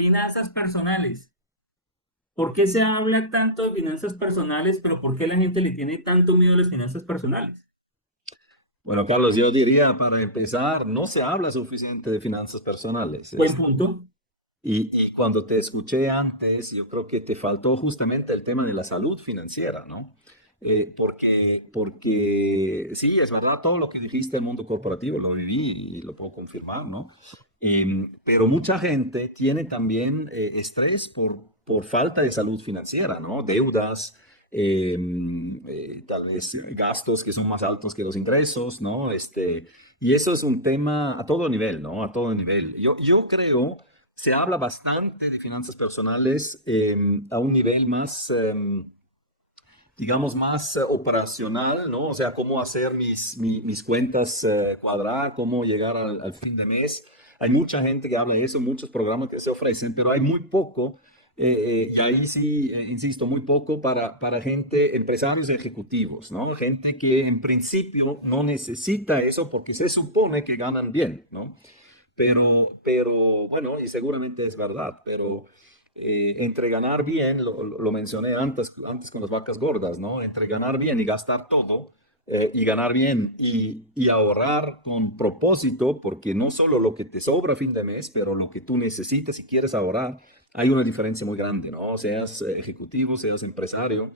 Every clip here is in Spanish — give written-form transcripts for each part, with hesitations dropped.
Finanzas personales. ¿Por qué se habla tanto de finanzas personales, pero por qué la gente le tiene tanto miedo a las finanzas personales? Bueno, Carlos, yo diría para empezar, no se habla suficiente de finanzas personales. Buen punto. Y cuando te escuché antes, yo creo que te faltó justamente el tema de la salud financiera, ¿no? Porque sí, es verdad, todo lo que dijiste del mundo corporativo lo viví y lo puedo confirmar, ¿no? Pero mucha gente tiene también estrés por falta de salud financiera, ¿no? Deudas, tal vez gastos que son más altos que los ingresos, ¿no? Y eso es un tema a todo nivel, ¿no? A todo nivel. Yo creo se habla bastante de finanzas personales a un nivel más, digamos, más operacional, ¿no? O sea, cómo hacer mis cuentas cuadrar, cómo llegar al fin de mes. Hay mucha gente que habla de eso, muchos programas que se ofrecen, pero hay muy poco, y ahí sí, insisto, muy poco para gente, empresarios ejecutivos, ¿no? Gente que en principio no necesita eso porque se supone que ganan bien, ¿no? Pero bueno, y seguramente es verdad, pero entre ganar bien, lo mencioné antes con las vacas gordas, ¿no? Entre ganar bien y gastar todo, y ganar bien y ahorrar con propósito, porque no solo lo que te sobra a fin de mes, pero lo que tú necesitas y quieres ahorrar, hay una diferencia muy grande, ¿no? Seas ejecutivo, seas empresario.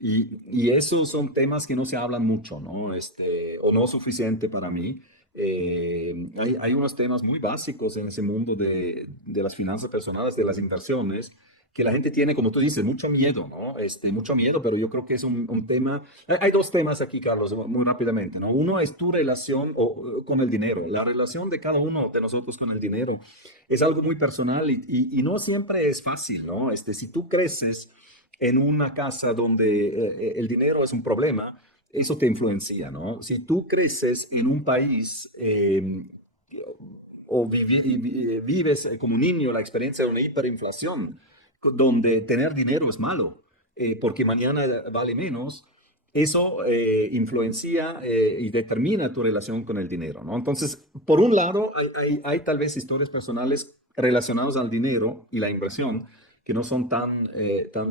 Y esos son temas que no se hablan mucho, ¿no? O no suficiente para mí. Hay unos temas muy básicos en ese mundo de las finanzas personales, de las inversiones, que la gente tiene, como tú dices, mucho miedo, ¿no? Mucho miedo, pero yo creo que es un tema. Hay dos temas aquí, Carlos, muy rápidamente, ¿no? Uno es tu relación con el dinero. La relación de cada uno de nosotros con el dinero es algo muy personal y no siempre es fácil, ¿no? Si tú creces en una casa donde el dinero es un problema, eso te influencia, ¿no? Si tú creces en un país o vives como niño la experiencia de una hiperinflación, donde tener dinero es malo, porque mañana vale menos, eso influencia y determina tu relación con el dinero, ¿no? Entonces, por un lado, hay tal vez historias personales relacionadas al dinero y la inversión que no son tan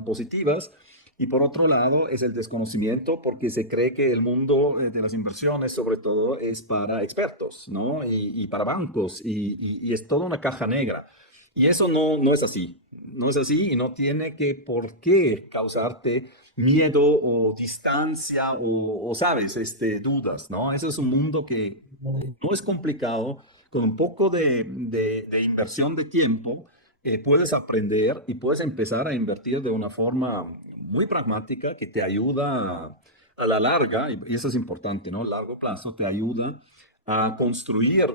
positivas. Y por otro lado, es el desconocimiento porque se cree que el mundo de las inversiones, sobre todo, es para expertos, ¿no? Y para bancos, y es toda una caja negra. Y eso no es así, no es así y no tiene por qué causarte miedo o distancia o sabes, dudas, ¿no? Ese es un mundo que no es complicado, con un poco de inversión de tiempo puedes aprender y puedes empezar a invertir de una forma muy pragmática que te ayuda a la larga, y eso es importante, ¿no? A largo plazo te ayuda a construir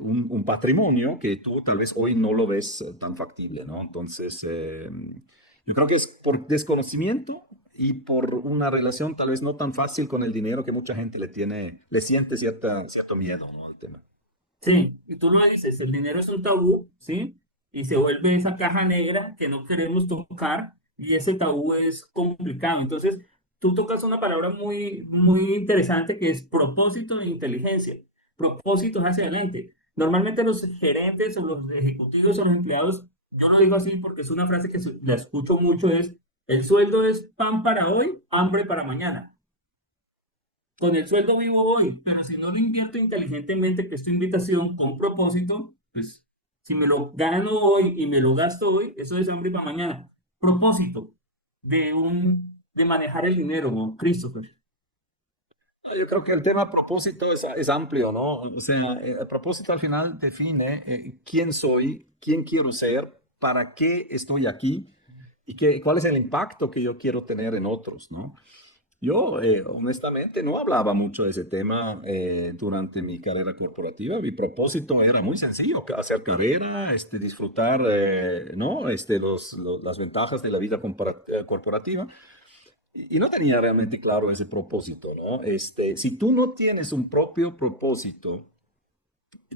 un patrimonio que tú tal vez hoy no lo ves tan factible, ¿no? Entonces, yo creo que es por desconocimiento y por una relación tal vez no tan fácil con el dinero que mucha gente le siente cierto miedo, ¿no? Al tema. Sí, y tú lo dices, el dinero es un tabú, ¿sí? Y se vuelve esa caja negra que no queremos tocar y ese tabú es complicado. Entonces, tú tocas una palabra muy, muy interesante que es propósito e inteligencia. Propósito es hacia adelante. Normalmente los gerentes o los ejecutivos o los empleados, yo lo digo así porque es una frase que la escucho mucho, es, el sueldo es pan para hoy, hambre para mañana. Con el sueldo vivo hoy, pero si no lo invierto inteligentemente, que es tu invitación con propósito, pues si me lo gano hoy y me lo gasto hoy, eso es hambre para mañana. Propósito de manejar el dinero, ¿no? Christopher. No, yo creo que el tema propósito es amplio, ¿no? O sea, el propósito al final define quién soy, quién quiero ser, para qué estoy aquí y cuál es el impacto que yo quiero tener en otros, ¿no? Yo, honestamente, no hablaba mucho de ese tema durante mi carrera corporativa. Mi propósito era muy sencillo, hacer carrera, disfrutar, ¿no? Las ventajas de la vida corporativa. Y no tenía realmente claro ese propósito, ¿no? Si tú no tienes un propio propósito,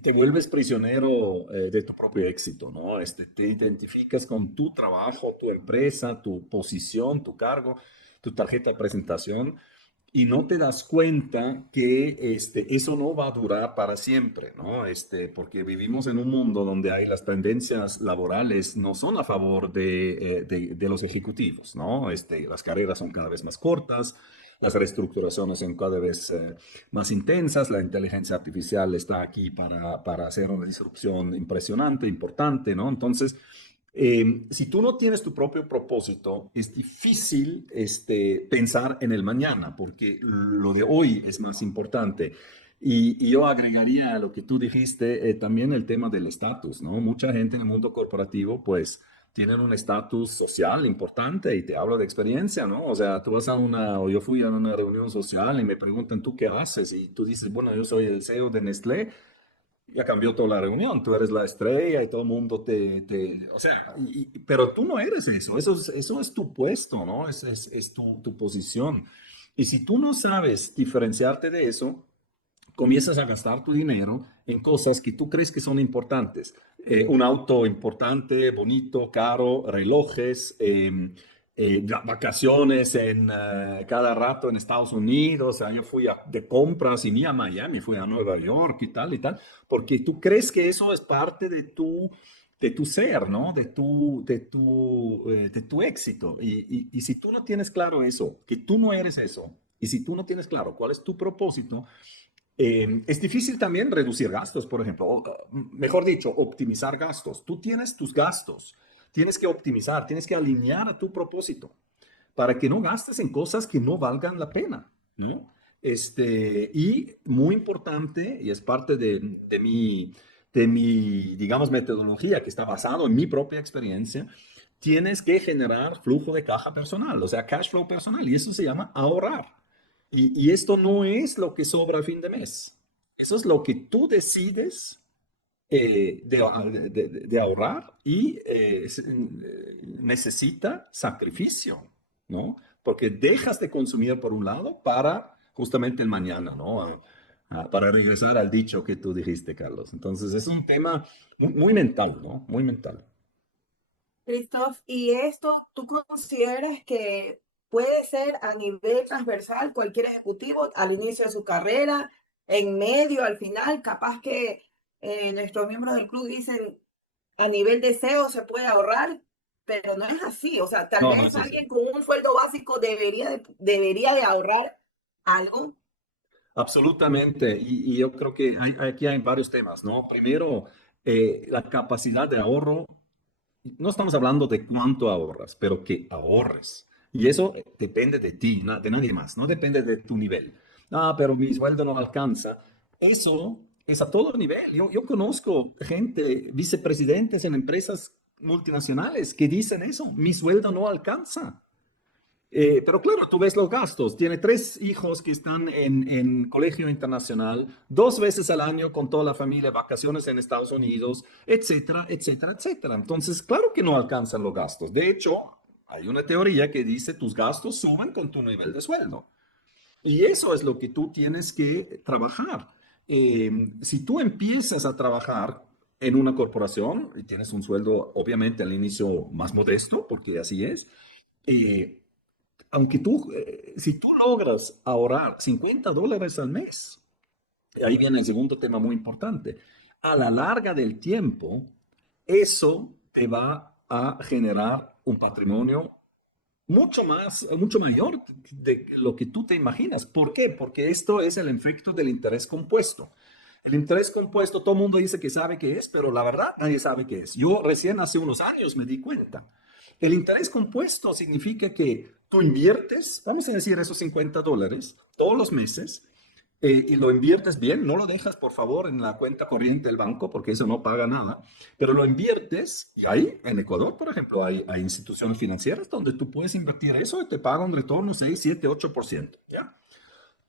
te vuelves prisionero de tu propio éxito, ¿no? Te identificas con tu trabajo, tu empresa, tu posición, tu cargo, tu tarjeta de presentación y no te das cuenta que eso no va a durar para siempre, ¿no? Porque vivimos en un mundo donde hay las tendencias laborales no son a favor de los ejecutivos, ¿no? Las carreras son cada vez más cortas, las reestructuraciones son cada vez más intensas, la inteligencia artificial está aquí para hacer una disrupción impresionante, importante, ¿no? Entonces, si tú no tienes tu propio propósito, es difícil pensar en el mañana, porque lo de hoy es más importante. Y yo agregaría a lo que tú dijiste también el tema del estatus, ¿no? Mucha gente en el mundo corporativo, pues, tienen un estatus social importante y te hablo de experiencia, ¿no? O sea, tú vas a o yo fui a una reunión social y me preguntan, ¿tú qué haces? Y tú dices, bueno, yo soy el CEO de Nestlé. Ya cambió toda la reunión, tú eres la estrella y todo el mundo o sea, pero tú no eres eso es tu puesto, ¿no? Es tu posición. Y si tú no sabes diferenciarte de eso, comienzas a gastar tu dinero en cosas que tú crees que son importantes. Un auto importante, bonito, caro, relojes, vacaciones cada rato en Estados Unidos. O sea, yo fui de compras y ni a Miami, fui a Nueva York y tal, porque tú crees que eso es parte de tu ser, ¿no? De tu éxito. Y si tú no tienes claro eso, que tú no eres eso, y si tú no tienes claro cuál es tu propósito, es difícil también reducir gastos, por ejemplo, mejor dicho, optimizar gastos. Tú tienes tus gastos, tienes que optimizar, tienes que alinear a tu propósito para que no gastes en cosas que no valgan la pena, ¿no? Y muy importante, y es parte de mi, digamos, metodología que está basado en mi propia experiencia, tienes que generar flujo de caja personal, o sea, cash flow personal, y eso se llama ahorrar. Y esto no es lo que sobra a fin de mes. Eso es lo que tú decides de ahorrar y necesita sacrificio, ¿no? Porque dejas de consumir por un lado para justamente el mañana, ¿no? Para regresar al dicho que tú dijiste, Carlos. Entonces es un tema muy, muy mental, ¿no? Muy mental. Christoph, ¿y esto tú consideras que puede ser a nivel transversal cualquier ejecutivo al inicio de su carrera, en medio, al final? Capaz que nuestros miembros del club dicen a nivel de SEO se puede ahorrar, pero no es así. O sea, tal No, no vez es así. alguien con un sueldo básico debería de ahorrar algo. Absolutamente. Y yo creo que aquí hay varios temas, ¿no? Primero, la capacidad de ahorro. No estamos hablando de cuánto ahorras, pero que ahorres. Y eso depende de ti, de nadie más, no depende de tu nivel. Ah, pero mi sueldo no alcanza. Eso es a todo nivel. Yo conozco gente, vicepresidentes en empresas multinacionales que dicen eso, mi sueldo no alcanza. Pero claro, tú ves los gastos. Tiene 3 hijos que están en colegio internacional, 2 veces al año con toda la familia, vacaciones en Estados Unidos, etcétera, etcétera, etcétera. Entonces, claro que no alcanzan los gastos. De hecho, hay una teoría que dice tus gastos suben con tu nivel de sueldo. Y eso es lo que tú tienes que trabajar. Si tú empiezas a trabajar en una corporación y tienes un sueldo, obviamente al inicio más modesto, porque así es, eh, si tú logras ahorrar $50 al mes, ahí viene el segundo tema muy importante, a la larga del tiempo, eso te va a generar un patrimonio mucho mayor de lo que tú te imaginas. ¿Por qué? Porque esto es el efecto del interés compuesto. El interés compuesto, todo el mundo dice que sabe qué es, pero la verdad nadie sabe qué es. Yo recién hace unos años me di cuenta. El interés compuesto significa que tú inviertes, vamos a decir, esos $50 todos los meses y lo inviertes bien, no lo dejas por favor en la cuenta corriente del banco porque eso no paga nada, pero lo inviertes y ahí en Ecuador, por ejemplo, hay instituciones financieras donde tú puedes invertir eso y te pagan un retorno 6, 7, 8%, ¿ya?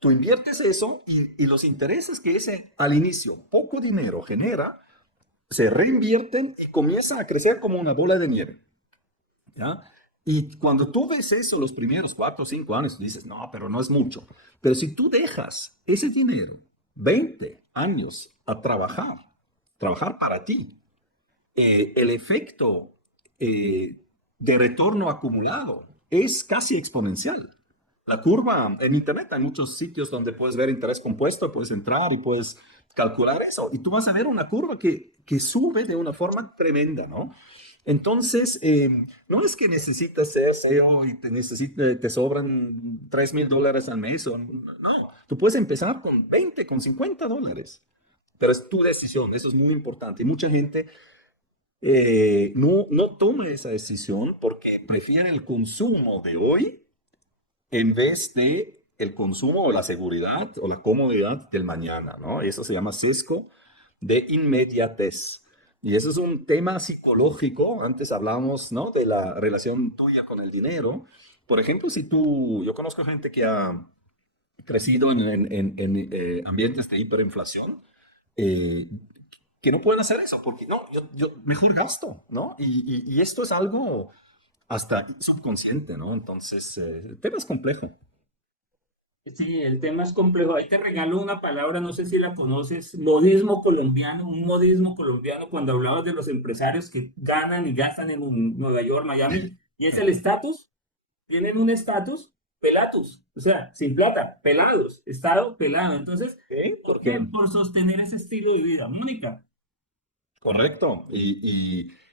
Tú inviertes eso y los intereses que ese al inicio poco dinero genera, se reinvierten y comienzan a crecer como una bola de nieve. ¿Ya? Y cuando tú ves eso los primeros 4 o 5 años, tú dices, no, pero no es mucho. Pero si tú dejas ese dinero 20 años a trabajar para ti, el efecto de retorno acumulado es casi exponencial. la curva en Internet. Hay muchos sitios donde puedes ver interés compuesto, puedes entrar y puedes calcular eso. Y tú vas a ver una curva que sube de una forma tremenda, ¿no? Entonces, no es que necesitas ser SEO y te sobran $3,000 al mes. No, tú puedes empezar con 20, con $50. Pero es tu decisión, eso es muy importante. Y mucha gente no toma esa decisión porque prefiere el consumo de hoy en vez de el consumo o la seguridad o la comodidad del mañana, ¿no? Eso se llama sesgo de inmediatez. Y eso es un tema psicológico. Antes hablamos, ¿no? De la relación tuya con el dinero. Por ejemplo, yo conozco gente que ha crecido en ambientes de hiperinflación, eh, que no pueden hacer eso, porque no, yo mejor gasto, ¿no? Y esto es algo hasta subconsciente, ¿no? Entonces, el tema es complejo. Sí, el tema es complejo. Ahí te regalo una palabra, no sé si la conoces, modismo colombiano, un modismo colombiano cuando hablabas de los empresarios que ganan y gastan en Nueva York, Miami, y es el estatus. Tienen un estatus pelatus, o sea, sin plata, pelados, estado pelado. Entonces, ¿Sí? ¿por Porque qué? Por sostener ese estilo de vida. Mónica, correcto.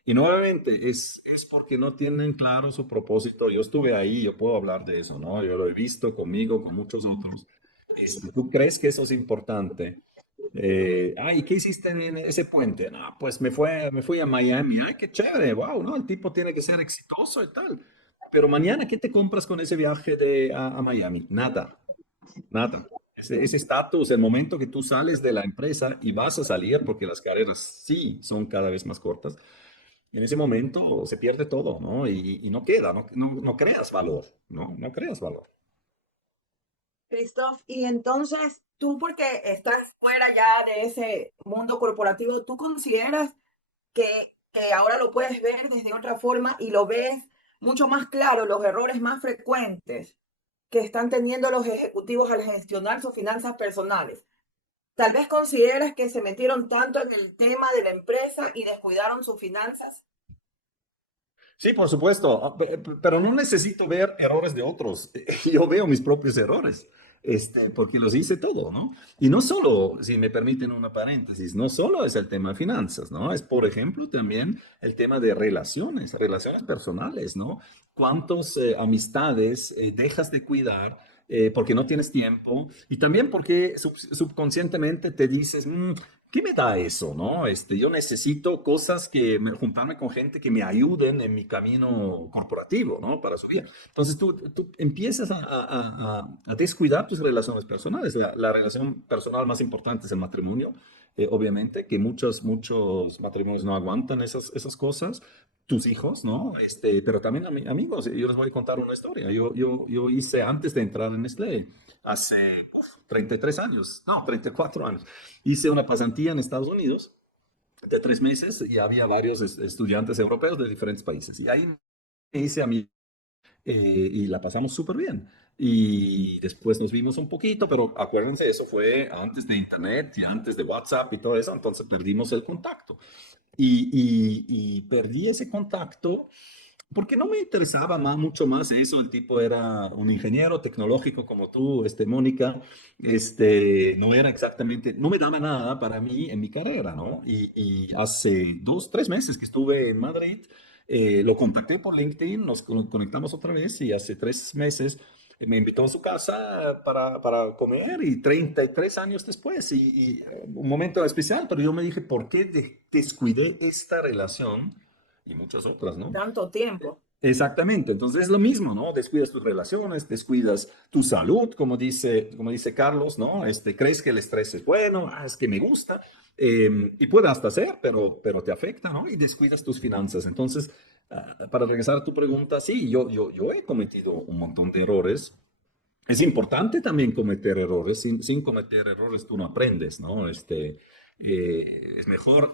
Y nuevamente, es porque no tienen claro su propósito. Yo estuve ahí, yo puedo hablar de eso, ¿no? Yo lo he visto conmigo, con muchos otros. ¿Tú crees que eso es importante? Ay, ¿qué hiciste en ese puente? No, pues me fui a Miami. Ay, qué chévere, wow, ¿no? El tipo tiene que ser exitoso y tal. Pero mañana, ¿qué te compras con ese viaje a Miami? Nada. Nada. Ese estatus, el momento que tú sales de la empresa y vas a salir, porque las carreras sí son cada vez más cortas, en ese momento se pierde todo, ¿no? Y no queda, no creas valor, ¿no? No creas valor. Christoph, y entonces tú, porque estás fuera ya de ese mundo corporativo, ¿tú consideras que, que ahora lo puedes ver desde otra forma y lo ves mucho más claro, los errores más frecuentes que están teniendo los ejecutivos al gestionar sus finanzas personales? Tal vez consideras que se metieron tanto en el tema de la empresa y descuidaron sus finanzas. Sí, por supuesto, pero no necesito ver errores de otros. Yo veo mis propios errores, porque los hice todo, ¿no? Y no solo, si me permiten una paréntesis, no solo es el tema de finanzas, ¿no? Es, por ejemplo, también el tema de relaciones personales, ¿no? ¿Cuántas amistades dejas de cuidar? Porque no tienes tiempo y también porque subconscientemente te dices, ¿qué me da eso, no? Yo necesito cosas juntarme con gente que me ayuden en mi camino corporativo, ¿no? Para subir. Entonces tú empiezas a descuidar tus relaciones personales. La relación personal más importante es el matrimonio, obviamente, que muchos matrimonios no aguantan esas cosas. Tus hijos, ¿no? Pero también amigos. Yo les voy a contar una historia. Yo hice antes de entrar en Nestlé, hace 33 años, no, 34 años. Hice una pasantía en Estados Unidos de 3 meses y había varios estudiantes europeos de diferentes países. Y ahí me hice a mí y la pasamos súper bien. Y después nos vimos un poquito, pero acuérdense, eso fue antes de Internet y antes de WhatsApp y todo eso, entonces perdimos el contacto. Y perdí ese contacto porque no me interesaba mucho más eso. El tipo era un ingeniero tecnológico como tú, Mónica. No era exactamente, no me daba nada para mí en mi carrera, ¿no? Y hace 2, 3 meses que estuve en Madrid, lo contacté por LinkedIn, nos conectamos otra vez y hace 3 meses me invitó a su casa para comer y 33 años después, un momento especial, pero yo me dije, ¿por qué descuidé esta relación? Y muchas otras, ¿no? Tanto tiempo. Exactamente, entonces es lo mismo, ¿no? Descuidas tus relaciones, descuidas tu salud, como dice Carlos, ¿no? Crees que el estrés es bueno, es que me gusta, y puede hasta ser, pero te afecta, ¿no? Y descuidas tus finanzas. Entonces, para regresar a tu pregunta, sí, yo he cometido un montón de errores. Es importante también cometer errores. Sin cometer errores tú no aprendes, ¿no? Es mejor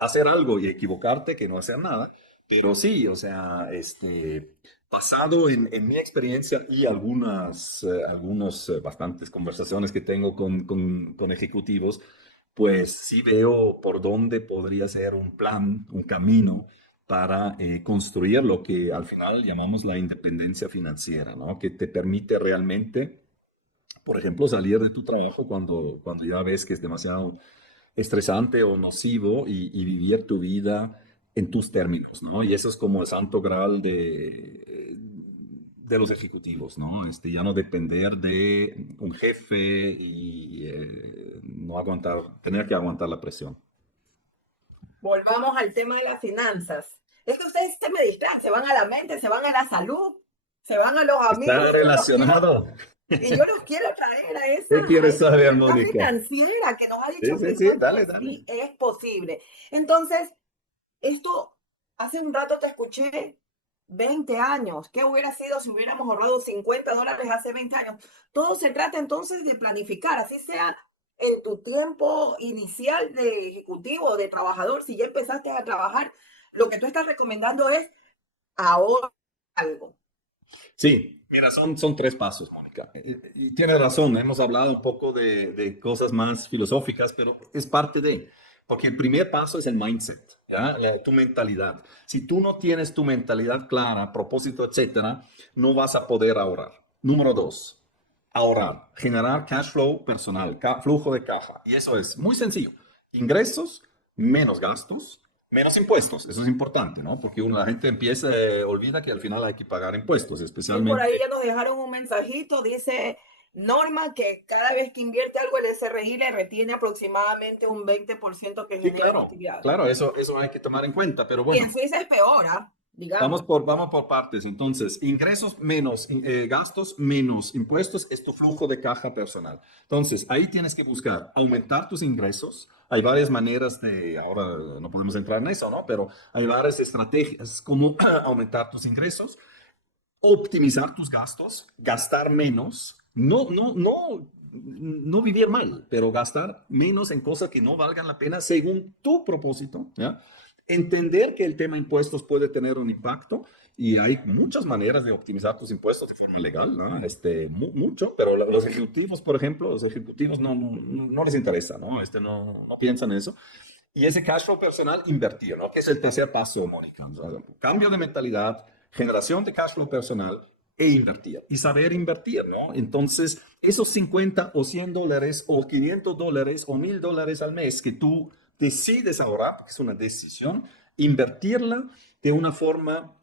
hacer algo y equivocarte que no hacer nada. Pero sí, o sea, basado en mi experiencia y algunos bastantes conversaciones que tengo con ejecutivos, pues sí veo por dónde podría ser un plan, un camino para construir lo que al final llamamos la independencia financiera, ¿no? Que te permite realmente, por ejemplo, salir de tu trabajo cuando ya ves que es demasiado estresante o nocivo y vivir tu vida en tus términos, ¿no? Y eso es como el santo graal de los ejecutivos, ¿no? Ya no depender de un jefe y no aguantar, tener que aguantar la presión. Volvamos al tema de las finanzas. Es que ustedes se me distraen, se van a la mente, se van a la salud, se van a los amigos Está y relacionado. yo los quiero traer ¿Qué a quieres esa saber, libertad Mónica? financiera que nos ha Sí, dicho sí, sí, Cristóbal dale, que dale. sí es posible. Entonces, esto, hace un rato te escuché 20 años. ¿Qué hubiera sido si hubiéramos ahorrado $50 hace 20 años? Todo se trata entonces de planificar, así sea en tu tiempo inicial de ejecutivo o de trabajador, si ya empezaste a trabajar, lo que tú estás recomendando es ahorrar algo. Sí, mira, son tres pasos, Mónica. Y tienes razón, hemos hablado un poco de cosas más filosóficas, pero es parte de, porque el primer paso es el mindset, ¿ya? Tu mentalidad. Si tú no tienes tu mentalidad clara, propósito, etcétera, no vas a poder ahorrar. Número dos, ahorrar, generar cash flow personal, flujo de caja. Y eso es muy sencillo. Ingresos menos gastos, menos impuestos. Eso es importante, ¿no? Porque la gente empieza, olvida que al final hay que pagar impuestos, Sí, por especialmente. ahí ya nos dejaron un mensajito, dice Norma que cada vez que invierte algo el SRI le retiene aproximadamente un 20% que Sí, genera la claro, actividad. claro, eso hay que tomar en cuenta, pero Y bueno. en Suiza es peor, ¿ah? Digamos. Vamos por partes. Entonces, ingresos menos gastos menos impuestos es tu flujo de caja personal. Entonces, ahí tienes que buscar aumentar tus ingresos. Hay varias maneras de, ahora no podemos entrar en eso, ¿no? Pero hay varias estrategias como aumentar tus ingresos, optimizar tus gastos, gastar menos, no vivir mal, pero gastar menos en cosas que no valgan la pena según tu propósito, ¿ya? Entender que el tema impuestos puede tener un impacto y hay muchas maneras de optimizar tus impuestos de forma legal, ¿no? Mucho, pero los ejecutivos, por ejemplo, los ejecutivos no les interesa, ¿no? No piensan en eso. Y ese cash flow personal, invertir, ¿no? Que es el tercer paso, Mónica. O sea, cambio de mentalidad, generación de cash flow personal e invertir. Y saber invertir, ¿no? Entonces, esos 50 o $100 o $500 o $1000 al mes que tú decides ahorrar, porque es una decisión, invertirla de una forma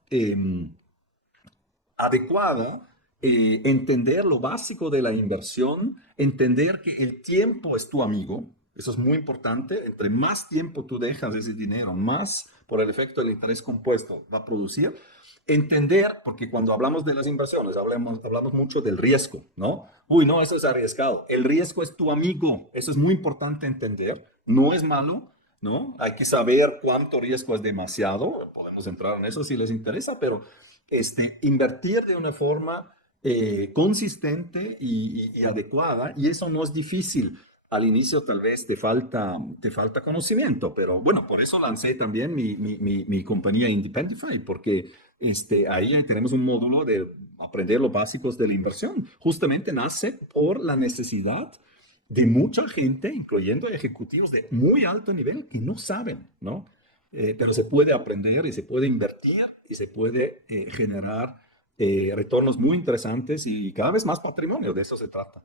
adecuada, entender lo básico de la inversión, entender que el tiempo es tu amigo, eso es muy importante, entre más tiempo tú dejas ese dinero, más por el efecto del interés compuesto va a producir. Entender, porque cuando hablamos de las inversiones, hablamos mucho del riesgo, ¿no? Uy, no, eso es arriesgado. El riesgo es tu amigo, eso es muy importante entender, no es malo, ¿no? Hay que saber cuánto riesgo es demasiado, podemos entrar en eso si les interesa, pero invertir de una forma consistente y adecuada, y eso no es difícil. Al inicio tal vez te falta conocimiento, pero bueno, por eso lancé también mi compañía Independify, porque ahí tenemos un módulo de aprender los básicos de la inversión. Justamente nace por la necesidad de mucha gente, incluyendo ejecutivos de muy alto nivel, que no saben, ¿no? Pero se puede aprender y se puede invertir y se puede generar retornos muy interesantes y cada vez más patrimonio, de eso se trata.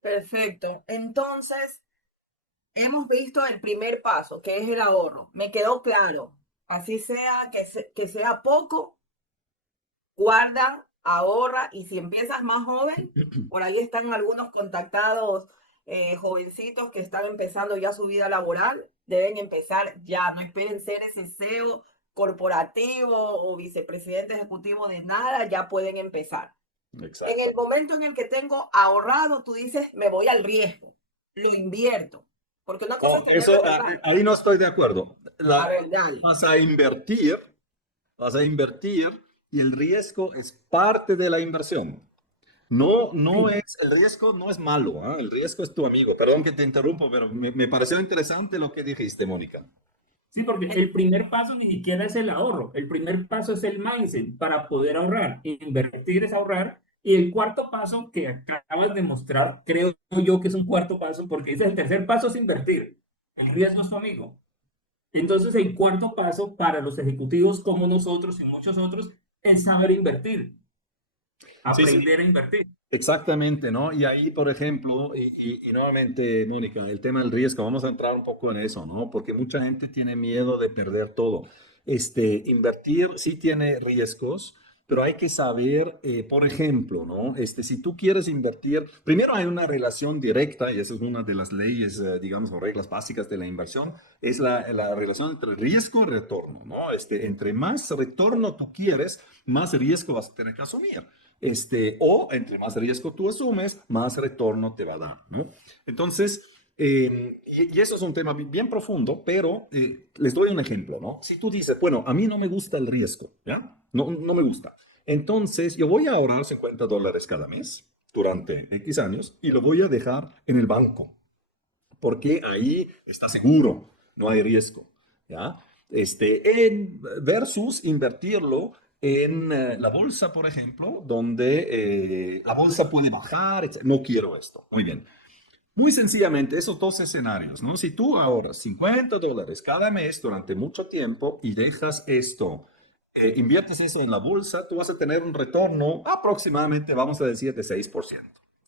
Perfecto. Entonces, hemos visto el primer paso, que es el ahorro. Me quedó claro. Así sea que sea poco, guarda, ahorra y si empiezas más joven, por ahí están algunos contactados jovencitos que están empezando ya su vida laboral, deben empezar ya, no esperen ser ese CEO corporativo o vicepresidente ejecutivo de nada, ya pueden empezar. En Exacto. el momento en el que tengo ahorrado, tú dices, me voy al riesgo, lo invierto, porque una cosa es No, tenerlo eso, en el banco. ahí no estoy de acuerdo. A ver, dale. Vas a invertir, vas a invertir y el riesgo es parte de la inversión. El riesgo no es malo, ¿ah? El riesgo es tu amigo. Perdón que te interrumpo, pero me pareció interesante lo que dijiste, Mónica. Sí, porque el primer paso ni siquiera es el ahorro, el primer paso es el mindset para poder ahorrar. Invertir es ahorrar Y el cuarto paso que acabas de mostrar, creo yo que es un cuarto paso, porque dice el tercer paso es invertir. El riesgo es tu amigo. Entonces, el cuarto paso para los ejecutivos como nosotros y muchos otros es saber invertir, Sí, sí. aprender a invertir. Exactamente, ¿no? Y ahí, por ejemplo, y nuevamente, Mónica, el tema del riesgo, vamos a entrar un poco en eso, ¿no? Porque mucha gente tiene miedo de perder todo. Invertir sí tiene riesgos, pero hay que saber, por ejemplo, ¿no? Si tú quieres invertir, primero hay una relación directa, y esa es una de las leyes, digamos, o reglas básicas de la inversión, es la relación entre riesgo y retorno, ¿no? Entre más retorno tú quieres, más riesgo vas a tener que asumir. O entre más riesgo tú asumes, más retorno te va a dar, ¿no? Entonces, y eso es un tema bien profundo, pero les doy un ejemplo, ¿no? Si tú dices, bueno, a mí no me gusta el riesgo, ¿ya? No, no me gusta. Entonces, yo voy a ahorrar $50 cada mes durante X años y lo voy a dejar en el banco, porque ahí está seguro, no hay riesgo, ¿ya? Versus invertirlo en la bolsa, por ejemplo, donde la bolsa puede bajar, etc. No quiero esto. Muy bien. Muy sencillamente, esos dos escenarios, ¿no? Si tú ahorras $50 cada mes durante mucho tiempo y dejas esto, inviertes eso en la bolsa, tú vas a tener un retorno aproximadamente, vamos a decir, de 6%,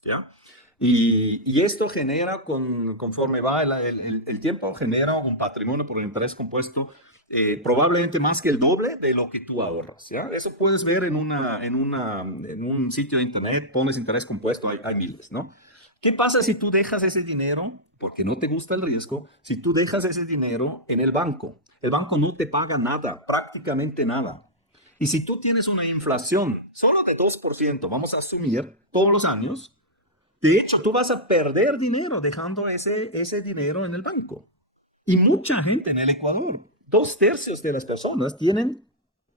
¿ya? Y esto genera, conforme va el tiempo, genera un patrimonio por el interés compuesto probablemente más que el doble de lo que tú ahorras, ¿ya? Eso puedes ver en un sitio de internet, pones interés compuesto, hay miles, ¿no? ¿Qué pasa si tú dejas ese dinero, porque no te gusta el riesgo, si tú dejas ese dinero en el banco? El banco no te paga nada, prácticamente nada. Y si tú tienes una inflación solo de 2%, vamos a asumir, todos los años, de hecho, tú vas a perder dinero dejando ese dinero en el banco. Y mucha gente en el Ecuador, 2/3 de las personas tienen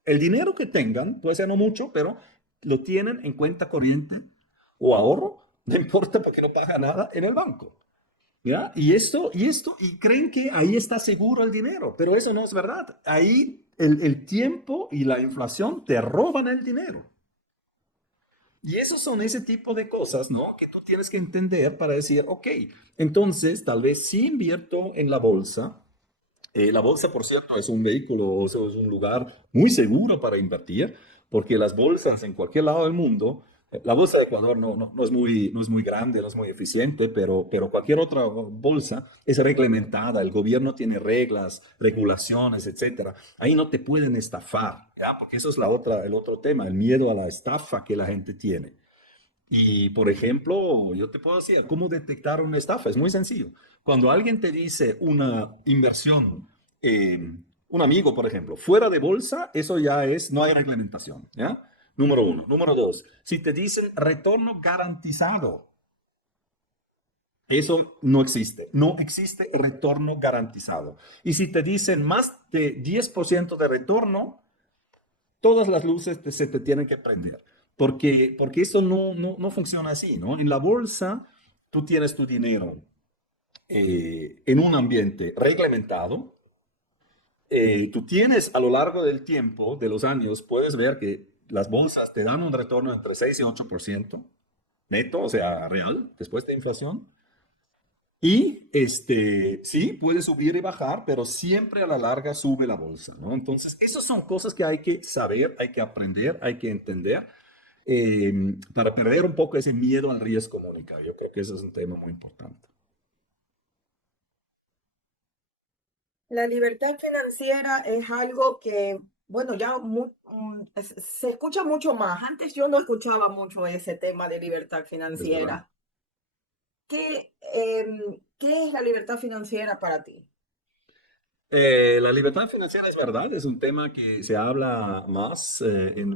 el dinero que tengan, puede ser no mucho, pero lo tienen en cuenta corriente o ahorro, no importa porque no paga nada en el banco. ¿Ya? Y creen que ahí está seguro el dinero, pero eso no es verdad. Ahí el tiempo y la inflación te roban el dinero. Y esos son ese tipo de cosas, ¿no? Que tú tienes que entender para decir, ok, entonces tal vez sí invierto en la bolsa. La bolsa, por cierto, es un vehículo, o sea, es un lugar muy seguro para invertir, porque las bolsas en cualquier lado del mundo, la bolsa de Ecuador no es muy grande, no es muy eficiente, pero cualquier otra bolsa es reglamentada, el gobierno tiene reglas, regulaciones, etcétera. Ahí no te pueden estafar, ¿ya? Porque eso es el otro tema, el miedo a la estafa que la gente tiene. Y, por ejemplo, yo te puedo decir, ¿cómo detectar una estafa? Es muy sencillo. Cuando alguien te dice una inversión, un amigo, por ejemplo, fuera de bolsa, eso ya es, no hay reglamentación, ¿ya? Número uno. Número dos, si te dicen retorno garantizado, eso no existe. No existe retorno garantizado. Y si te dicen más de 10% de retorno, todas las luces se te tienen que prender, porque eso no funciona así, ¿no? En la bolsa, tú tienes tu dinero en un ambiente reglamentado, tú tienes a lo largo del tiempo, de los años, puedes ver que las bolsas te dan un retorno entre 6 y 8% neto, o sea, real, después de inflación. Y sí, puede subir y bajar, pero siempre a la larga sube la bolsa, ¿no? Entonces, esas son cosas que hay que saber, hay que aprender, hay que entender eh, para perder un poco ese miedo al riesgo, Mónica. Yo creo que ese es un tema muy importante. La libertad financiera es algo que, bueno, se escucha mucho más. Antes yo no escuchaba mucho ese tema de libertad Es verdad. financiera. ¿Qué es la libertad financiera para ti? La libertad financiera es verdad, es un tema que se habla más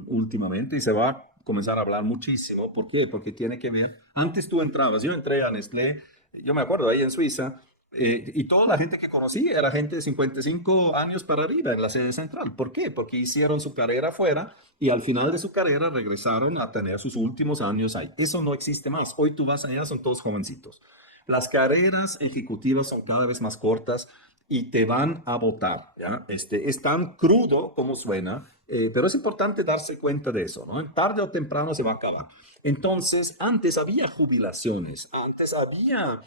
últimamente y se va a comenzar a hablar muchísimo. ¿Por qué? Porque tiene que ver, antes tú entrabas, yo entré a Nestlé, yo me acuerdo ahí en Suiza, y toda la gente que conocí era gente de 55 años para arriba en la sede central. ¿Por qué? Porque hicieron su carrera afuera y al final de su carrera regresaron a tener sus últimos años ahí. Eso no existe más. Hoy tú vas allá, son todos jovencitos. Las carreras ejecutivas son cada vez más cortas. y te van a votar, ¿ya? Es tan crudo como suena, pero es importante darse cuenta de eso, ¿no? Tarde o temprano se va a acabar. Entonces, antes había jubilaciones, antes había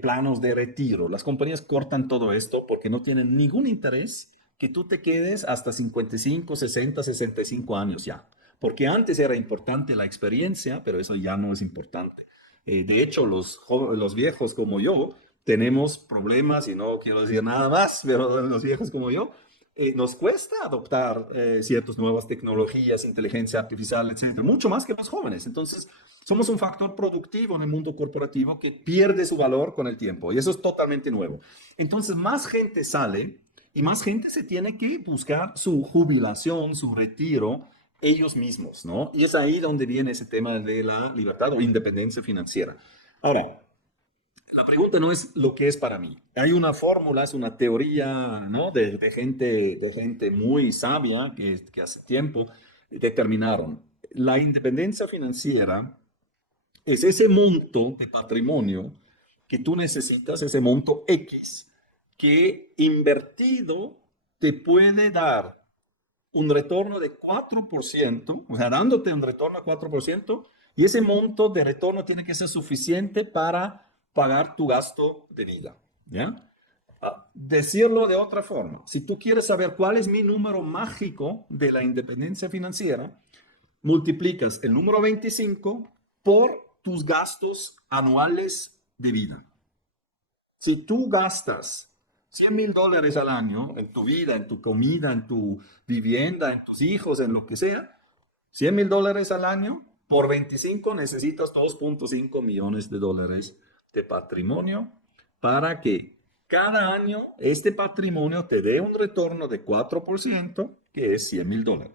planos de retiro. Las compañías cortan todo esto porque no tienen ningún interés que tú te quedes hasta 55, 60, 65 años ya. Porque antes era importante la experiencia, pero eso ya no es importante. De hecho, los viejos como yo tenemos problemas, y no quiero decir nada más, pero los viejos como yo, nos cuesta adoptar ciertas nuevas tecnologías, inteligencia artificial, etcétera, mucho más que los jóvenes. Entonces, somos un factor productivo en el mundo corporativo que pierde su valor con el tiempo, y eso es totalmente nuevo. Entonces, más gente sale y más gente se tiene que buscar su jubilación, su retiro, ellos mismos, ¿no? Y es ahí donde viene ese tema de la libertad o independencia financiera. Ahora, la pregunta no es lo que es para mí. Hay una fórmula, es una teoría, ¿no? De gente muy sabia que hace tiempo determinaron. La independencia financiera es ese monto de patrimonio que tú necesitas, ese monto X, que invertido te puede dar un retorno de 4%, o sea, dándote un retorno de 4%, y ese monto de retorno tiene que ser suficiente para pagar tu gasto de vida, ¿ya? Decirlo de otra forma, si tú quieres saber cuál es mi número mágico de la independencia financiera, multiplicas el número 25 por tus gastos anuales de vida. Si tú gastas $100,000 al año en tu vida, en tu comida, en tu vivienda, en tus hijos, en lo que sea, $100,000 al año, por 25 necesitas 2.5 millones de dólares de patrimonio para que cada año este patrimonio te dé un retorno de 4%, que es $100,000.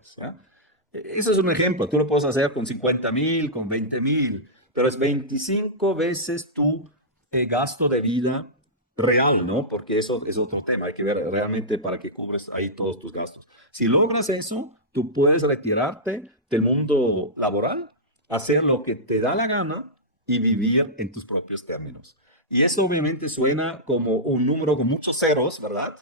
Eso es un ejemplo. Tú lo puedes hacer con 50,000, con 20,000, pero es 25 veces tu gasto de vida real, ¿no? Porque eso es otro tema. Hay que ver realmente para que cubres ahí todos tus gastos. Si logras eso, tú puedes retirarte del mundo laboral, hacer lo que te da la gana y vivir en tus propios términos. Y eso obviamente suena como un número con muchos ceros, ¿verdad?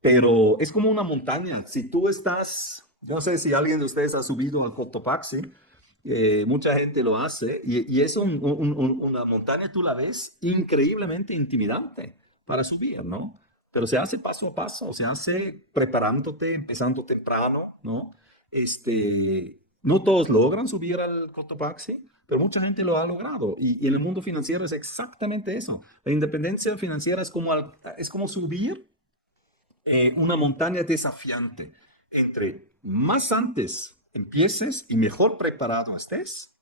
Pero es como una montaña. Si tú estás, yo no sé si alguien de ustedes ha subido al Cotopaxi, mucha gente lo hace, y es una montaña, tú la ves increíblemente intimidante para subir, ¿no? Pero se hace paso a paso, se hace preparándote, empezando temprano, ¿no? No todos logran subir al Cotopaxi, pero mucha gente lo ha logrado. Y en el mundo financiero es exactamente eso. La independencia financiera es como subir una montaña desafiante. Entre más antes empieces y mejor preparado estés,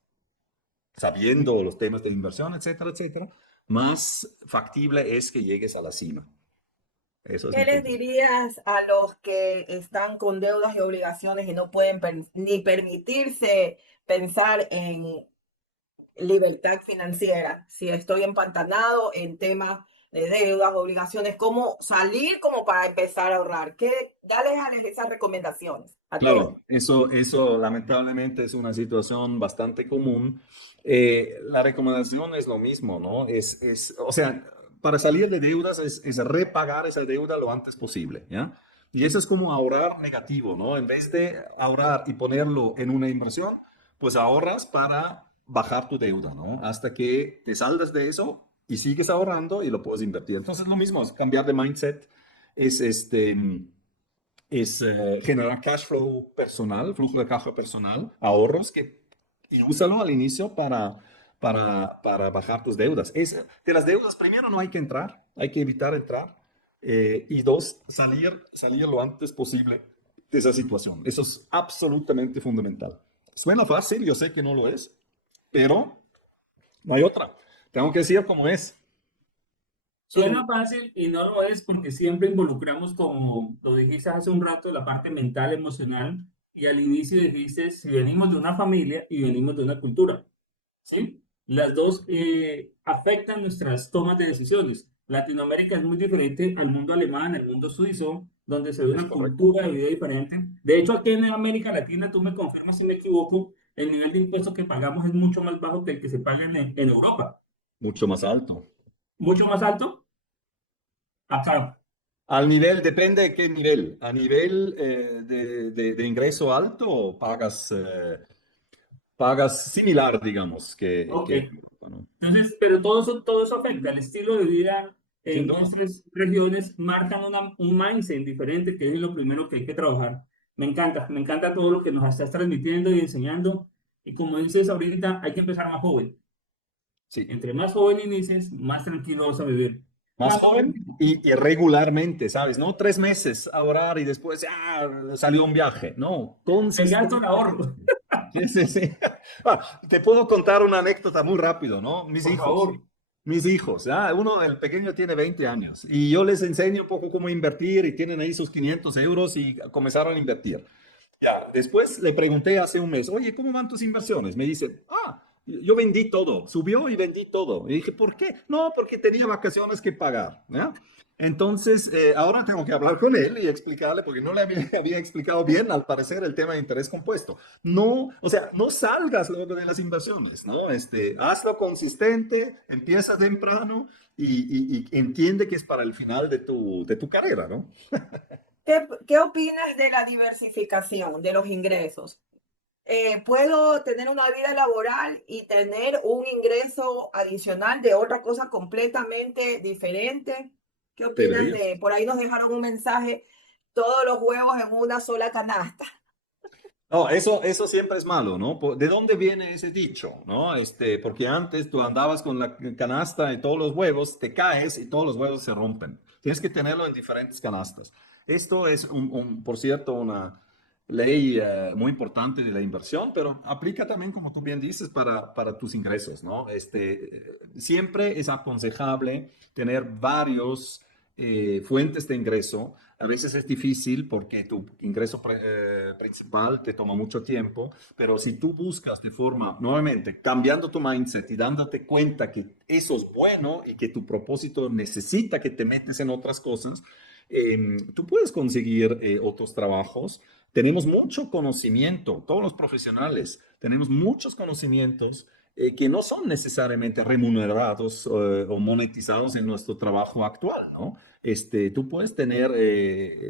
sabiendo los temas de inversión, etcétera, etcétera, más factible es que llegues a la cima. Eso es ¿Qué les importante. dirías a los que están con deudas y obligaciones y no pueden ni permitirse pensar en libertad financiera? Si estoy empantanado en temas de deudas, obligaciones, ¿cómo salir como para empezar a ahorrar? Dales esas recomendaciones a todos. Claro, eso lamentablemente es una situación bastante común. La recomendación es lo mismo, ¿no? O sea, para salir de deudas es repagar esa deuda lo antes posible, ¿ya? Y eso es como ahorrar negativo, ¿no? En vez de ahorrar y ponerlo en una inversión, pues ahorras para bajar tu deuda, ¿no? Hasta que te saldas de eso y sigues ahorrando y lo puedes invertir. Entonces, lo mismo es cambiar de mindset, es generar cash flow personal, flujo de caja personal, ahorros y úsalo al inicio para bajar tus deudas. De las deudas, primero no hay que entrar, hay que evitar entrar. Y dos, salir lo antes posible de esa situación. Eso es absolutamente fundamental. Suena fácil, yo sé que no lo es, pero no hay otra. Tengo que decir cómo es. Suena fácil y no lo es porque siempre involucramos, como lo dijiste hace un rato, la parte mental, emocional, y al inicio dijiste si venimos de una familia y venimos de una cultura, ¿sí? Las dos afectan nuestras tomas de decisiones. Latinoamérica es muy diferente al mundo alemán, al mundo suizo, donde se ve Es una correcto. cultura de vida diferente. De hecho, aquí en América Latina, tú me confirmas si me equivoco, el nivel de impuestos que pagamos es mucho más bajo que el que se paga en Europa. Mucho más alto. Mucho más alto. Acá. Al nivel, depende de qué nivel. A nivel de ingreso alto, pagas similar, digamos, Ok. bueno, Entonces, pero todo eso afecta. El estilo de vida sin en duda. nuestras regiones marcan un mindset diferente, que es lo primero que hay que trabajar. Me encanta todo lo que nos estás transmitiendo y enseñando. Y como dices ahorita, hay que empezar más joven. Sí. Entre más joven inicies, más tranquilo vas a vivir. Más Juan, joven y regularmente, ¿sabes? No 3 meses a orar y después salió un viaje. No, el gasto el consistentemente. ahorro, Sí, sí, sí. Te puedo contar una anécdota muy rápido, ¿no? Mis por hijos. favor. Mis hijos, uno, el pequeño tiene 20 años y yo les enseño un poco cómo invertir y tienen ahí sus 500 euros y comenzaron a invertir. Ya, después le pregunté hace un mes, oye, ¿cómo van tus inversiones? Me dice, yo vendí todo, subió y vendí todo. Y dije, ¿por qué? No, porque tenía vacaciones que pagar, ¿ya? Entonces, ahora tengo que hablar con él y explicarle, porque no le había explicado bien, al parecer, el tema de interés compuesto. No, o sea, no salgas luego de las inversiones, ¿no? Hazlo consistente, empieza temprano y entiende que es para el final de tu carrera, ¿no? ¿Qué opinas de la diversificación de los ingresos? ¿Puedo tener una vida laboral y tener un ingreso adicional de otra cosa completamente diferente? ¿Qué opinas Deberías. de, por ahí nos dejaron un mensaje, todos los huevos en una sola canasta? No, eso siempre es malo, ¿no? ¿De dónde viene ese dicho, no? Porque antes tú andabas con la canasta y todos los huevos, te caes y todos los huevos se rompen. Tienes que tenerlo en diferentes canastas. Esto es, por cierto, una ley muy importante de la inversión, pero aplica también, como tú bien dices, para tus ingresos, ¿no? Siempre es aconsejable tener varios fuentes de ingreso. A veces es difícil porque tu ingreso principal te toma mucho tiempo, pero si tú buscas de forma, nuevamente, cambiando tu mindset y dándote cuenta que eso es bueno y que tu propósito necesita que te metes en otras cosas, tú puedes conseguir otros trabajos. Tenemos mucho conocimiento, todos los profesionales, tenemos muchos conocimientos que no son necesariamente remunerados o monetizados en nuestro trabajo actual, ¿no? Tú puedes tener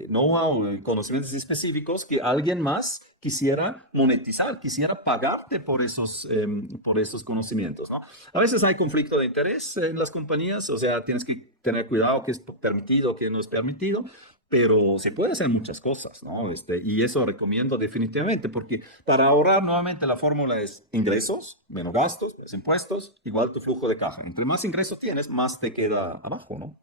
know-how, conocimientos específicos que alguien más quisiera monetizar, quisiera pagarte por esos conocimientos, ¿no? A veces hay conflicto de interés en las compañías, o sea, tienes que tener cuidado qué es permitido, qué no es permitido, pero se puede hacer muchas cosas, ¿no? Y eso recomiendo definitivamente, porque para ahorrar nuevamente la fórmula es ingresos, menos gastos, menos impuestos, igual tu flujo de caja. Entre más ingresos tienes, más te queda abajo, ¿no?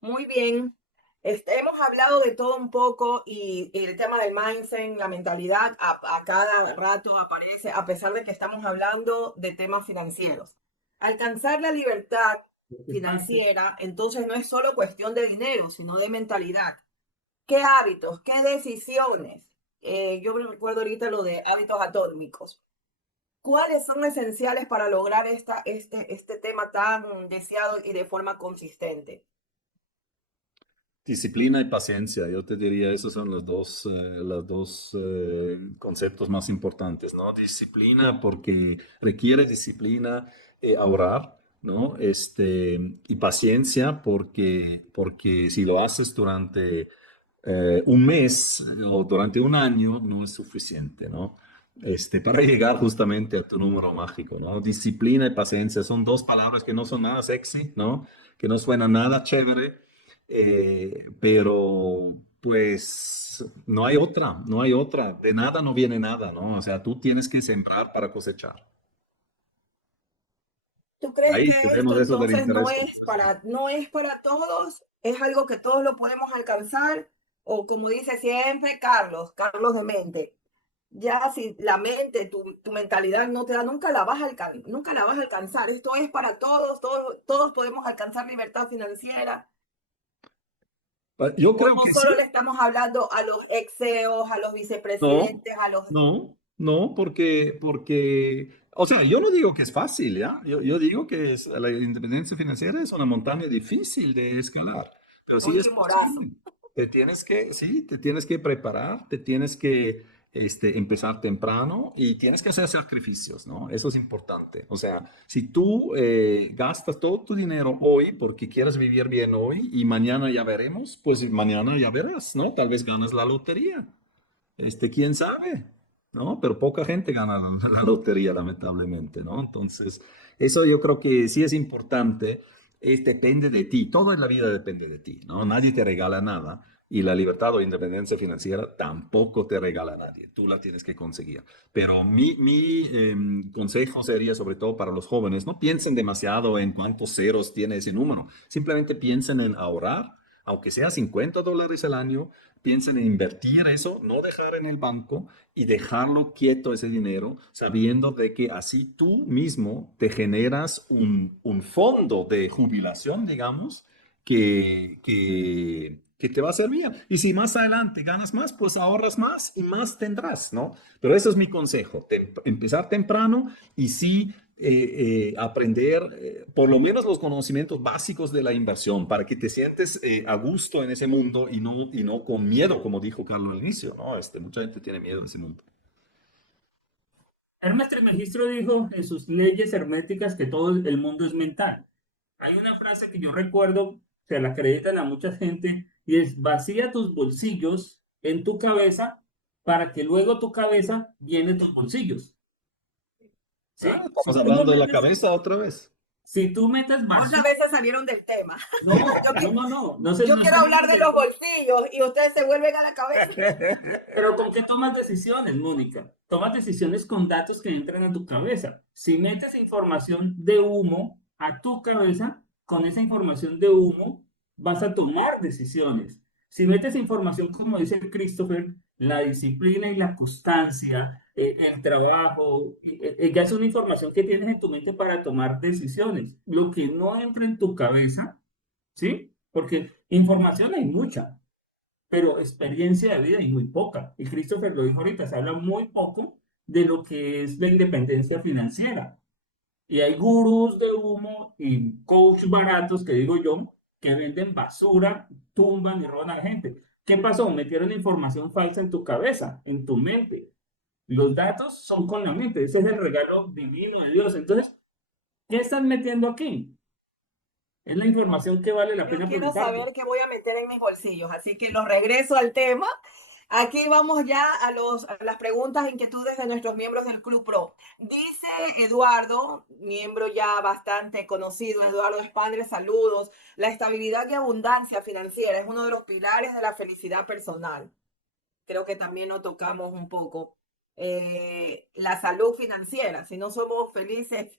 Muy bien. Hemos hablado de todo un poco y el tema del mindset, la mentalidad, a cada rato aparece, a pesar de que estamos hablando de temas financieros. Alcanzar la libertad financiera, entonces no es solo cuestión de dinero, sino de mentalidad. ¿Qué hábitos, qué decisiones? Yo me recuerdo ahorita lo de hábitos atómicos. ¿Cuáles son esenciales para lograr este tema tan deseado y de forma consistente? Disciplina y paciencia, yo te diría, esos son los dos conceptos más importantes, ¿no? Disciplina porque requiere disciplina ahorrar, ¿no? Y paciencia porque si lo haces durante un mes o durante un año no es suficiente, ¿no? Para llegar justamente a tu número mágico, ¿no? Disciplina y paciencia son dos palabras que no son nada sexy, ¿no? Que no suenan nada chévere, pero pues no hay otra, de nada no viene nada, ¿no? O sea, tú tienes que sembrar para cosechar. ¿Tú crees Ahí que esto tenemos eso del entonces interés. no es para todos? ¿Es algo que todos lo podemos alcanzar? O como dice siempre Carlos de mente, ya si la mente, tu mentalidad no te da, nunca la vas a alcanzar. Esto es para todos, todos podemos alcanzar libertad financiera. Yo O creo no que solo sí. le estamos hablando a los ex CEOs, a los No, vicepresidentes, a los... no, porque, o sea, yo no digo que es fácil, ¿ya? Yo digo que la independencia financiera es una montaña difícil de escalar, pero sí Un es chimorazo. posible. Sí, te tienes que preparar, te tienes que empezar temprano y tienes que hacer sacrificios, ¿no? Eso es importante. O sea, si tú gastas todo tu dinero hoy porque quieres vivir bien hoy y mañana ya veremos, pues mañana ya verás, ¿no? Tal vez ganas la lotería. Quién sabe, ¿no? Pero poca gente gana la lotería, lamentablemente, ¿no? Entonces, eso yo creo que sí es importante, depende de ti, todo en la vida depende de ti, ¿no? Nadie te regala nada y la libertad o independencia financiera tampoco te regala a nadie, tú la tienes que conseguir. Pero mi consejo sería, sobre todo para los jóvenes, no piensen demasiado en cuántos ceros tiene ese número, simplemente piensen en ahorrar, aunque sea $50 al año. Piensen en invertir eso, no dejar en el banco y dejarlo quieto ese dinero, sabiendo de que así tú mismo te generas un fondo de jubilación, digamos, que te va a servir. Y si más adelante ganas más, pues ahorras más y más tendrás, ¿no? Pero ese es mi consejo, empezar temprano y sí aprender por lo menos los conocimientos básicos de la inversión para que te sientes a gusto en ese mundo y no con miedo, como dijo Carlos al inicio, ¿no? Mucha gente tiene miedo en ese mundo. Hermes Trismegisto dijo en sus leyes herméticas que todo el mundo es mental. Hay una frase que yo recuerdo, se la acreditan a mucha gente, y es: vacía tus bolsillos en tu cabeza para que luego tu cabeza llene tus bolsillos. Ah, ¿Sí? estamos hablando de la cabeza otra vez. Si tú metes Otra basura, vez se salieron del tema. no, Yo, no, qui- no, no, yo no quiero hablar salimos de del los tema. bolsillos y ustedes se vuelven a la cabeza. Pero ¿con qué tomas decisiones, Mónica? Tomas decisiones con datos que entran a tu cabeza. Si metes información de humo a tu cabeza, con esa información de humo vas a tomar decisiones. Si metes información, como dice Christopher, la disciplina y la constancia, el trabajo, ya es una información que tienes en tu mente para tomar decisiones. Lo que no entra en tu cabeza, ¿sí? Porque información hay mucha, pero experiencia de vida hay muy poca. Y Christopher lo dijo ahorita, se habla muy poco de lo que es la independencia financiera. Y hay gurús de humo y coach baratos, que digo yo, que venden basura, tumban y roban a la gente. ¿Qué pasó? Metieron información falsa en tu cabeza, en tu mente. Los datos son con la mente, ese es el regalo divino de Dios. Entonces, ¿qué estás metiendo aquí? Es la información que vale la Yo pena quiero preguntarte. saber qué voy a meter en mis bolsillos, así que los regreso al tema. Aquí vamos ya a las preguntas e inquietudes de nuestros miembros del Club Pro. Dice Eduardo, miembro ya bastante conocido, Eduardo Espandre, saludos. La estabilidad y abundancia financiera es uno de los pilares de la felicidad personal. Creo que también lo tocamos un poco. La salud financiera, si no somos felices,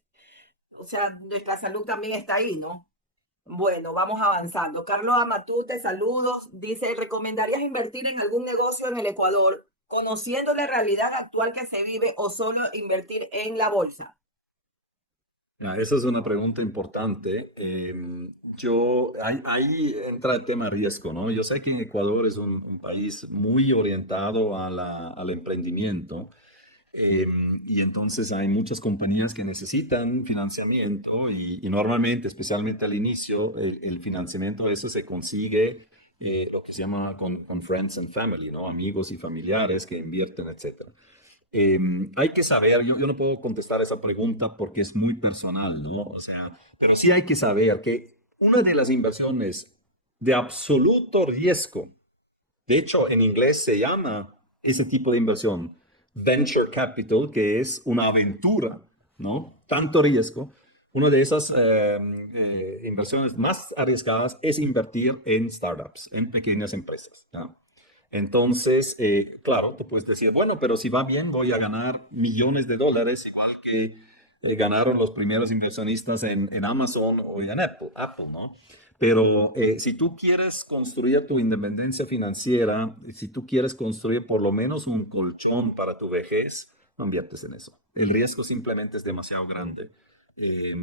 o sea, nuestra salud también está ahí, ¿no? Bueno, vamos avanzando. Carlos Amatute, saludos. Dice, ¿recomendarías invertir en algún negocio en el Ecuador, conociendo la realidad actual que se vive, o solo invertir en la bolsa? Esa es una pregunta importante. Ahí entra el tema riesgo, ¿no? Yo sé que en Ecuador es un país muy orientado al emprendimiento. Y entonces hay muchas compañías que necesitan financiamiento y normalmente, especialmente al inicio, el financiamiento ese se consigue lo que se llama con friends and family, ¿no? Amigos y familiares que invierten, etcétera. Hay que saber, yo no puedo contestar esa pregunta porque es muy personal, ¿no? O sea, pero sí hay que saber que una de las inversiones de absoluto riesgo, de hecho, en inglés se llama ese tipo de inversión venture capital, que es una aventura, ¿no? Tanto riesgo. Una de esas inversiones más arriesgadas es invertir en startups, en pequeñas empresas, ¿ya? Entonces, claro, tú puedes decir, bueno, pero si va bien, voy a ganar millones de dólares, igual que ganaron los primeros inversionistas en Amazon o en Apple, ¿no? Pero si tú quieres construir tu independencia financiera, si tú quieres construir por lo menos un colchón para tu vejez, no inviertes en eso. El riesgo simplemente es demasiado grande. Eh,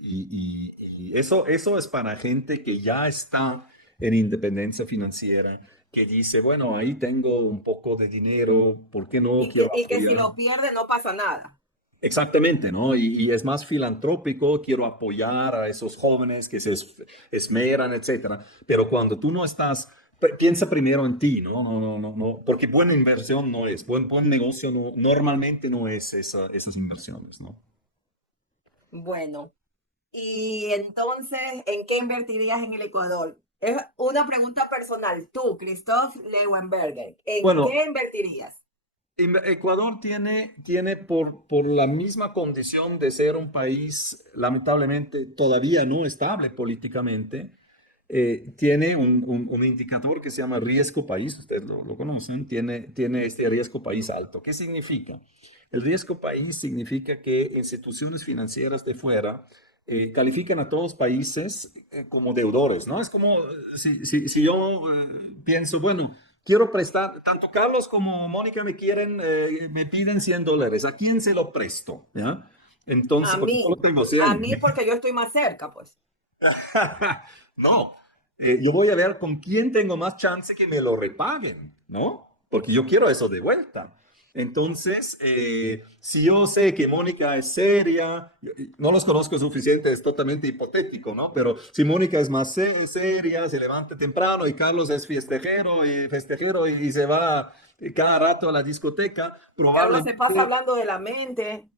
y eso es para gente que ya está en independencia financiera, que dice, bueno, ahí tengo un poco de dinero, ¿por qué no quiero Y que si apoyar? lo pierde no pasa nada. Exactamente, ¿no? Y es más filantrópico, quiero apoyar a esos jóvenes que se esmeran, etcétera. Pero cuando tú no estás piensa primero en ti, ¿no? No, porque buena inversión no es, buen negocio normalmente no es esas inversiones, ¿no? Bueno, y entonces, ¿en qué invertirías en el Ecuador? Es una pregunta personal. Tú, Christoph Leuenberger, ¿en Bueno, qué invertirías? Ecuador tiene por la misma condición de ser un país lamentablemente todavía no estable políticamente, tiene un indicador que se llama riesgo país, ustedes lo conocen, tiene este riesgo país alto. ¿Qué significa? El riesgo país significa que instituciones financieras de fuera califican a todos los países como deudores, ¿no? Es como si yo pienso, bueno, quiero prestar, tanto Carlos como Mónica me piden $100. ¿A quién se lo presto? ¿Ya? A Entonces, porque solo mí, tengo a 100. mí porque yo estoy más cerca, pues. No, yo voy a ver con quién tengo más chance que me lo repaguen, ¿no? Porque yo quiero eso de vuelta. Entonces, si yo sé que Mónica es seria, no los conozco suficiente, es totalmente hipotético, ¿no? Pero si Mónica es más seria, se levanta temprano y Carlos es festejero y se va cada rato a la discoteca, Carlos se pasa probablemente hablando de la mente.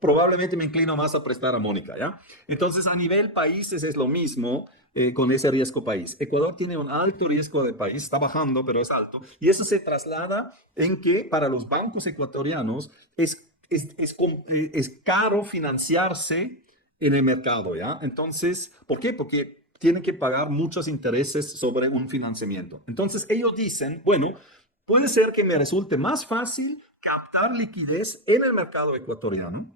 probablemente me inclino más a prestar a Mónica, ¿ya? Entonces, a nivel países es lo mismo con ese riesgo país. Ecuador tiene un alto riesgo de país, está bajando, pero es alto, y eso se traslada en que para los bancos ecuatorianos es caro financiarse en el mercado, ¿ya? Entonces, ¿por qué? Porque tienen que pagar muchos intereses sobre un financiamiento. Entonces, ellos dicen, bueno, puede ser que me resulte más fácil captar liquidez en el mercado ecuatoriano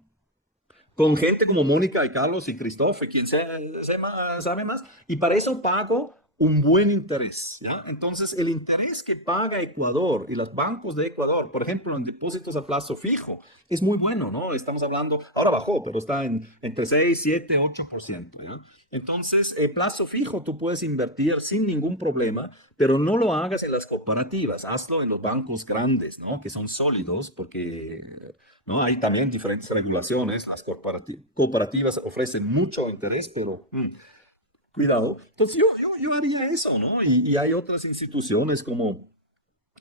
con gente como Mónica y Carlos y Christoph, y quien sabe más, y para eso pago un buen interés, ¿ya? Entonces, el interés que paga Ecuador y los bancos de Ecuador, por ejemplo, en depósitos a plazo fijo, es muy bueno, ¿no? Estamos hablando, ahora bajó, pero está entre 6, 7, 8%, ¿ya? Entonces, plazo fijo tú puedes invertir sin ningún problema, pero no lo hagas en las cooperativas, hazlo en los bancos grandes, ¿no? Que son sólidos, porque ¿no? Hay también diferentes regulaciones. Las cooperativas ofrecen mucho interés, pero cuidado. Entonces yo haría eso, ¿no? Y hay otras instituciones como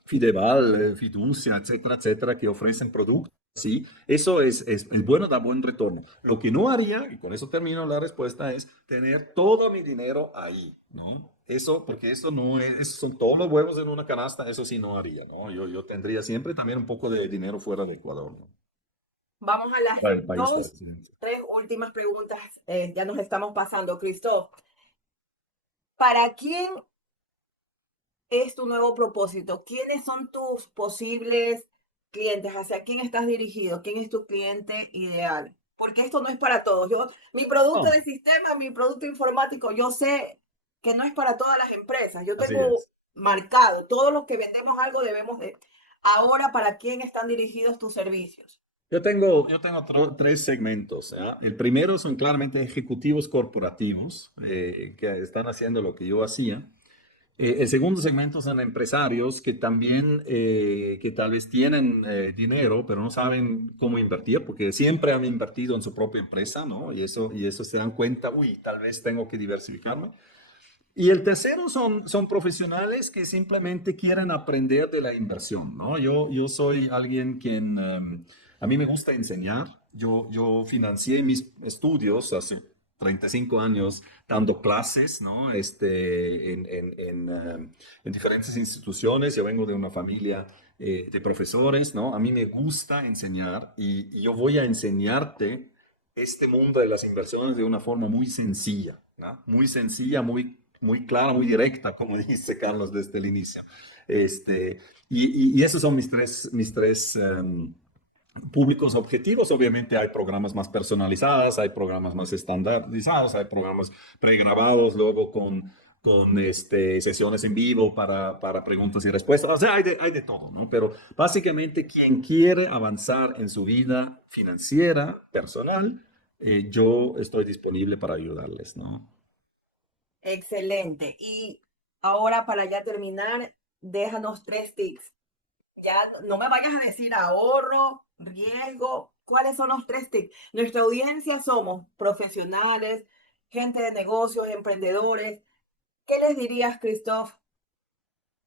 Fideval, Fiducia, etcétera, que ofrecen productos. Sí, eso es bueno, da buen retorno. Lo que no haría, y con eso termino la respuesta, es tener todo mi dinero ahí, ¿no? Eso, porque eso no es, esos son todos los huevos en una canasta, eso sí no haría, ¿no? Yo tendría siempre también un poco de dinero fuera de Ecuador, ¿no? Vamos a las Para el país de dos, residencia. tres últimas preguntas. Ya nos estamos pasando, Christoph. ¿Para quién es tu nuevo propósito? ¿Quiénes son tus posibles clientes? ¿Hacia quién estás dirigido? ¿Quién es tu cliente ideal? Porque esto no es para todos. Mi producto No, de sistema, mi producto informático, yo sé que no es para todas las empresas. Yo así tengo es. marcado, todos los que vendemos algo debemos de... Ahora, ¿para quién están dirigidos tus servicios? Yo tengo tres segmentos, ¿ya? El primero son claramente ejecutivos corporativos que están haciendo lo que yo hacía. El segundo segmento son empresarios que también, que tal vez tienen dinero, pero no saben cómo invertir, porque siempre han invertido en su propia empresa, ¿no? Y eso se dan cuenta, uy, tal vez tengo que diversificarme. Y el tercero son profesionales que simplemente quieren aprender de la inversión, ¿no? Yo soy alguien quien, a mí me gusta enseñar. Yo financié mis estudios hace 35 años dando clases, ¿no? En diferentes instituciones. Yo vengo de una familia de profesores, ¿no? A mí me gusta enseñar y yo voy a enseñarte este mundo de las inversiones de una forma muy sencilla, ¿no? Muy sencilla, muy clara, muy directa, como dice Carlos desde el inicio. Y esos son mis tres públicos objetivos. Obviamente hay programas más personalizados, hay programas más estandarizados, hay programas pregrabados luego con sesiones en vivo para preguntas y respuestas. O sea, hay de todo, ¿no? Pero básicamente quien quiere avanzar en su vida financiera, personal, yo estoy disponible para ayudarles, ¿no? Excelente. Y ahora para ya terminar, déjanos tres tips. Ya no me vayas a decir ahorro, riesgo. ¿Cuáles son los tres tips? Nuestra audiencia somos profesionales, gente de negocios, emprendedores. ¿Qué les dirías, Christoph?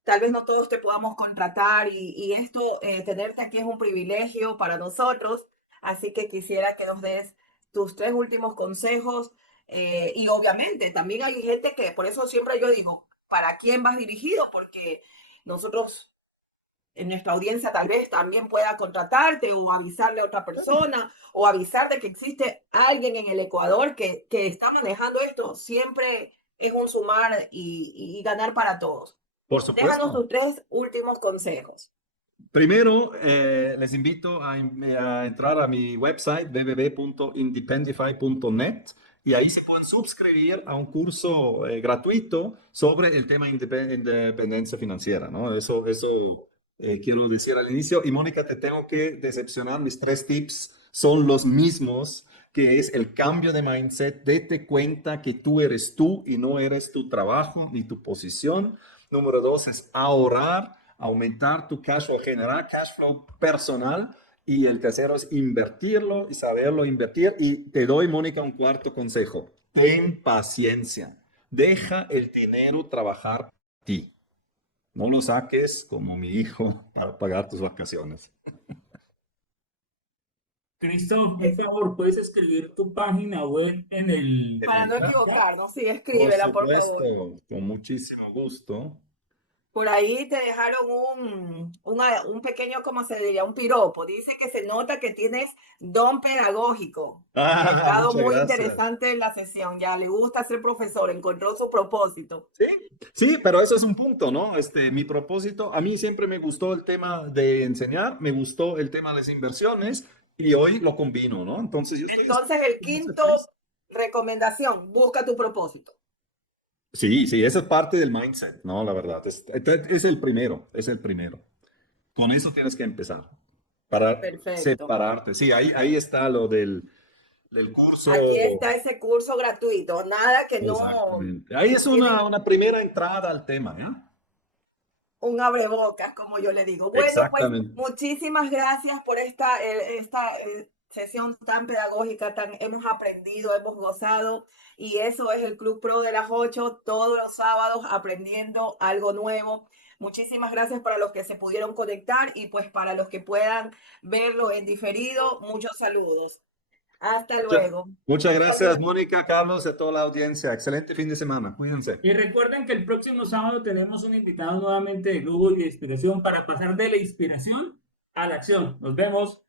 tal vez no todos te podamos contratar y esto, tenerte aquí es un privilegio para nosotros, así que quisiera que nos des tus 3 últimos consejos y obviamente también hay gente que, por eso siempre yo digo, ¿para quién vas dirigido? Porque nosotros en nuestra audiencia tal vez también pueda contratarte o avisarle a otra persona o avisar de que existe alguien en el Ecuador que está manejando esto. Siempre es un sumar y ganar para todos. Por Déjanos supuesto. tus 3 últimos consejos. Primero, les invito a entrar a mi website www.independify.net y ahí se pueden suscribir a un curso gratuito sobre el tema independencia financiera, ¿no? Eso quiero decir al inicio. Y Mónica, te tengo que decepcionar. Mis 3 tips son los mismos, que es el cambio de mindset. Date cuenta que tú eres tú y no eres tu trabajo ni tu posición. Número 2 es ahorrar, aumentar tu cash flow, generar cash flow personal. Y el tercero es invertirlo y saberlo invertir. Y te doy, Mónica, un cuarto consejo. Ten paciencia. Deja el dinero trabajar para ti. No lo saques como mi hijo para pagar tus vacaciones. Christoph, un favor, ¿puedes escribir tu página web en En Para el no chat, equivocarnos, sí, por escríbela, por favor. supuesto, con muchísimo gusto. Por ahí te dejaron un pequeño, ¿cómo se diría? Un piropo. Dice que se nota que tienes don pedagógico. Ha Ah, estado muchas muy gracias. interesante la sesión. Ya le gusta ser profesor, encontró su propósito. Sí, sí, pero eso es un punto, ¿no? Mi propósito, a mí siempre me gustó el tema de enseñar, me gustó el tema de las inversiones y hoy lo combino, ¿no? Entonces yo estoy Entonces, el muy quinto feliz. recomendación, busca tu propósito. Sí, sí, esa es parte del mindset, ¿no? La verdad, es el primero, es el primero. Con eso tienes que empezar, para Perfecto. separarte. Sí, ahí está lo del Aquí curso. está ese curso gratuito. Nada que no Exactamente. Ahí es tienen una primera entrada al tema, ¿ya? un abrebocas, como yo le digo. Bueno, pues Exactamente. muchísimas gracias por esta sesión tan pedagógica, hemos aprendido, hemos gozado y eso es el Club Pro de las 8, todos los sábados aprendiendo algo nuevo. Muchísimas gracias para los que se pudieron conectar y pues para los que puedan verlo en diferido, muchos saludos. Hasta Mucha- luego. Muchas gracias, Mónica, Carlos, y a toda la audiencia. Excelente fin de semana. Cuídense. Y recuerden que el próximo sábado tenemos un invitado nuevamente de lujo y de inspiración para pasar de la inspiración a la acción. Nos vemos.